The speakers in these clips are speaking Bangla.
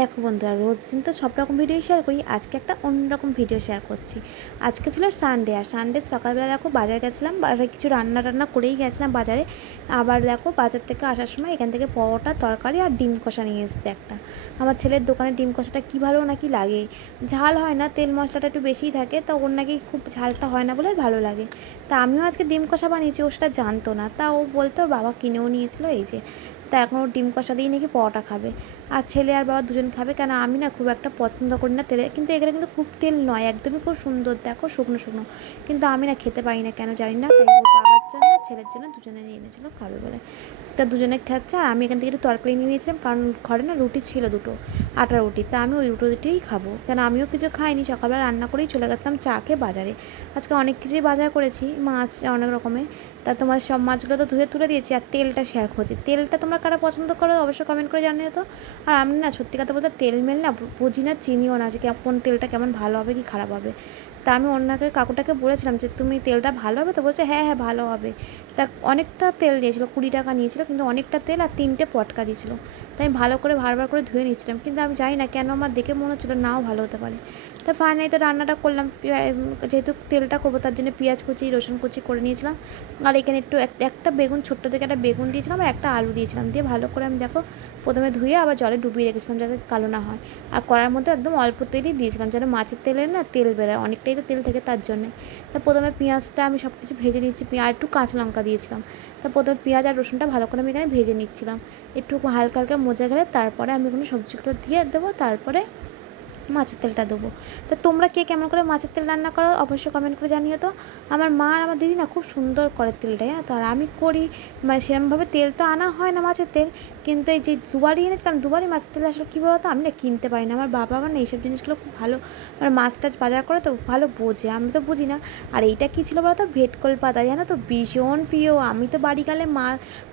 দেখো বন্ধুরা, রোজ দিন তো সব রকম ভিডিও শেয়ার করি। আজকে একটা অন্যরকম ভিডিও শেয়ার করছি। আজকে ছিল সানডে, আর সানডে সকালবেলা দেখো বাজার গেছিলাম, বাজারে কিছু রান্না করেই গেছিলাম বাজারে। আবার দেখো বাজার থেকে আসার সময় এখান থেকে পরোটা, তরকারি আর ডিম কষা নিয়ে এসেছে একটা। আমার ছেলের দোকানে ডিম কষাটা কী ভালো নাকি লাগে, ঝাল হয় না, তেল মশলাটা একটু বেশিই থাকে, তা ওর নাকি খুব ঝালটা হয় না বলে ভালো লাগে। তা আমিও আজকে ডিম কষা বানিয়েছি, ও সেটা জানতো না, তা ও বলতো ওর বাবা কিনেও নিয়েছিল এই যে। তা এখন ও ডিম কষা দিয়েই নাকি পরোটা খাবে, আর ছেলে আর বাবা দুজন খাবে। কেন আমি না খুব একটা পছন্দ করি না তেলে, কিন্তু এখানে কিন্তু খুব তেল নয়, একদমই খুব সুন্দর দেখো, শুকনো শুকনো। কিন্তু আমি না খেতে পারি না, কেন জানি না। তাই ওর বাবার জন্য ছেলের জন্য দুজনে নিয়ে এনেছিল খাবে বলে। তা দুজনে খাচ্ছে, আর আমি এখান থেকে একটু তরকারি নিয়ে নিয়েছিলাম, কারণ ঘরে না রুটি ছিল দুটো, আটা রুটি। তা আমি ওই রুটিই খাবো, কেন আমিও কিছু খাইনি, সকালবেলা রান্না করেই চলে গেছিলাম চা খেয়ে বাজারে। আজকে অনেক কিছুই বাজার করেছি, মাছ অনেক রকমের। তা তোমার সব মাছগুলো তো ধুয়ে তুলে দিয়েছি, আর তেলটা শেয়ার করছি। তেলটা তোমরা কারা পছন্দ করো অবশ্যই কমেন্ট করে জানিও তো। আর আমি না সত্যি কথা বলতে তেল মেল না বুঝি না, চিনিও না যে কোন তেলটা কেমন ভালো হবে কি খারাপ হবে। তা আমি অন্যকে কাকুটাকে বলেছিলাম যে তুমি তেলটা ভালো হবে তো, বলছে হ্যাঁ হ্যাঁ ভালো হবে। তা অনেকটা তেল দিয়েছিলো, 20 টাকা নিয়েছিল, কিন্তু অনেকটা তেল আর 3টে পটকা দিয়েছিলো। তাই আমি ভালো করে বারবার করে ধুয়ে নিচ্ছিলাম, কিন্তু আমি জানি না কেন আমার দেখে মনে হচ্ছিলো নাও ভালো হতে পারে। তা ফাইনালি তো রান্নাটা করলাম, যেহেতু তেলটা করবো তার জন্য পেঁয়াজ কুচি রসুন কুচি করে নিয়েছিলাম। আর এখানে একটু একটা বেগুন, ছোট্ট থেকে একটা বেগুন দিয়েছিলাম, আর একটা আলু দিয়েছিলাম, দিয়ে ভালো করে আমি দেখো প্রথমে ধুয়ে আবার জলে ডুবিয়ে রেখেছিলাম যাতে কালো না হয়। আর কড়ার মধ্যে একদম অল্প তেলই দিয়েছিলাম, যেন মাছের তেলের না তেল বেরোয়, অনেকটাই তো তেল থেকে তার জন্যে। তা প্রথমে পেঁয়াজটা আমি সব কিছু ভেজে নিচ্ছি, আর একটু কাঁচা লঙ্কা দিয়েছিলাম। তা প্রথমে পেঁয়াজ আর রসুনটা ভালো করে আমি এখানে ভেজে নিচ্ছিলাম, একটু হালকা হালকা মজে গেলে তারপরে আমি কোনো সবজিগুলো দিয়ে দেবো, তারপরে মাছের তেলটা দেবো। তা তোমরা কে কেমন করে মাছের তেল রান্না করো অবশ্যই কমেন্ট করে জানিও তো। আমার মা আর আমার দিদি না খুব সুন্দর করে তেলটা, জানো তো। আর আমি করি মানে সেরকমভাবে তেল তো আনা হয় না মাছের তেল, কিন্তু এই যে দুবারই এনেছিলাম, দুবারই মাছের তেল আসলে কী বলতো আমি না কিনতে পারি না। আমার বাবা আমার না এইসব জিনিসগুলো খুব ভালো, মানে মাছ টাছ বাজার করে তো ভালো বোঝে, আমি তো বুঝি না। আর এইটা কী ছিল বলতো, ভেটকল পাতা, জানো তো, ভীষণ প্রিয়। আমি তো বাড়ি গেলে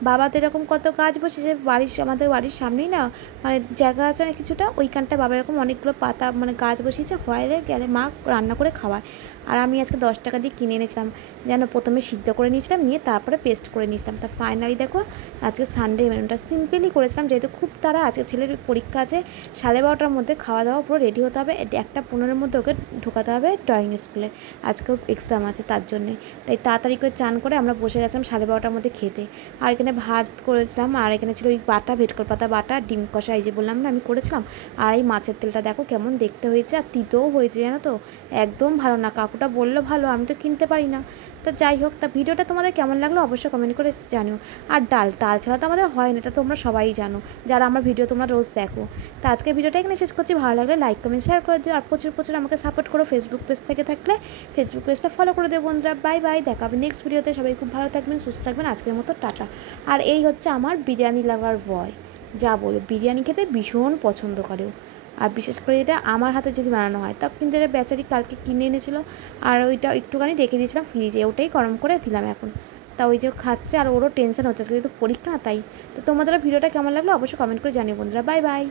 বাবা তো এরকম কত গাছ বসেছে আমাদের বাড়ির সামনেই না, মানে জায়গা আছে না কিছুটা, ওইখানটা বাবা এরকম অনেকগুলো পাতা মানে গাছ বসিয়েছে, হয়ে গেলে মা রান্না করে খাওয়ায়। আর আমি আজকে 10 টাকা দিয়ে কিনে এনেছিলাম, যেন প্রথমে সিদ্ধ করে নিয়েছিলাম, নিয়ে তারপরে পেস্ট করে নিয়েছিলাম। তা ফাইনালি দেখো আজকে সানডে মেনুটা সিম্পলি করেছিলাম, যেহেতু খুব তাড়া, আজকে ছেলের পরীক্ষা আছে 12:30টার মধ্যে, খাওয়া দাওয়া পুরো রেডি হতে হবে, 1:15-এর মধ্যে ওকে ঢোকাতে হবে ড্রয়িং স্কুলে, আজকে ওর এক্সাম আছে তার জন্যে। তাই তাড়াতাড়ি করে চান করে আমরা বসে গেছিলাম 12:30টার মধ্যে খেতে। আর এখানে ভাত করেছিলাম, আর এখানে ছিল ওই বাটা ভেটকল পাতা বাটা, ডিম কষা, এই যে বললাম না আমি করেছিলাম। আর এই মাছের তেলটা দেখো কেমন দেখতে হয়েছে, আর তিতও হয়েছে, জানো তো, একদম ভালো না। কাকুটা বললো ভালো, আমি তো কিনতে পারি না। তা যাই হোক, তা ভিডিওটা তোমাদের কেমন লাগলো অবশ্যই কমেন্ট করে জানিও। আর ডাল ছাড়া তো আমাদের হয় না, এটা তোমরা সবাই জানো যারা আমার ভিডিও তোমরা রোজ দেখো। তা আজকে ভিডিওটা এখানে শেষ করছি, ভালো লাগলে লাইক কমেন্ট শেয়ার করে দিও, আর প্রচুর প্রচুর আমাকে সাপোর্ট করো। ফেসবুক পেজ থেকে থাকলে ফেসবুক পেজটা ফলো করে দিও বন্ধুরা। বাই বাই, দেখা হবে নেক্সট ভিডিওতে। সবাই খুব ভালো থাকবেন, সুস্থ থাকবেন, আজকের মতো টাটা। আর এই হচ্ছে আমার বিরিয়ানি লাভার বয়, যা বলো বিরিয়ানি খেতে ভীষণ পছন্দ করেও। আর বিশেষ করে এটা আমার হাতে যদি বানানো হয়, তা কিন্তু এটা বেচারি কালকে কিনে এনেছিলো, আর ওইটা একটুখানি রেখে দিয়েছিলাম ফ্রিজে, ওটাই গরম করে দিলাম এখন। তা ওই যে খাচ্ছে, আর ওরও টেনশন হচ্ছে আজকে যেহেতু পরীক্ষা না, তাই। তো তোমাদের ভিডিওটা কেমন লাগলো অবশ্যই কমেন্ট করে জানিও বন্ধুরা। Bye bye.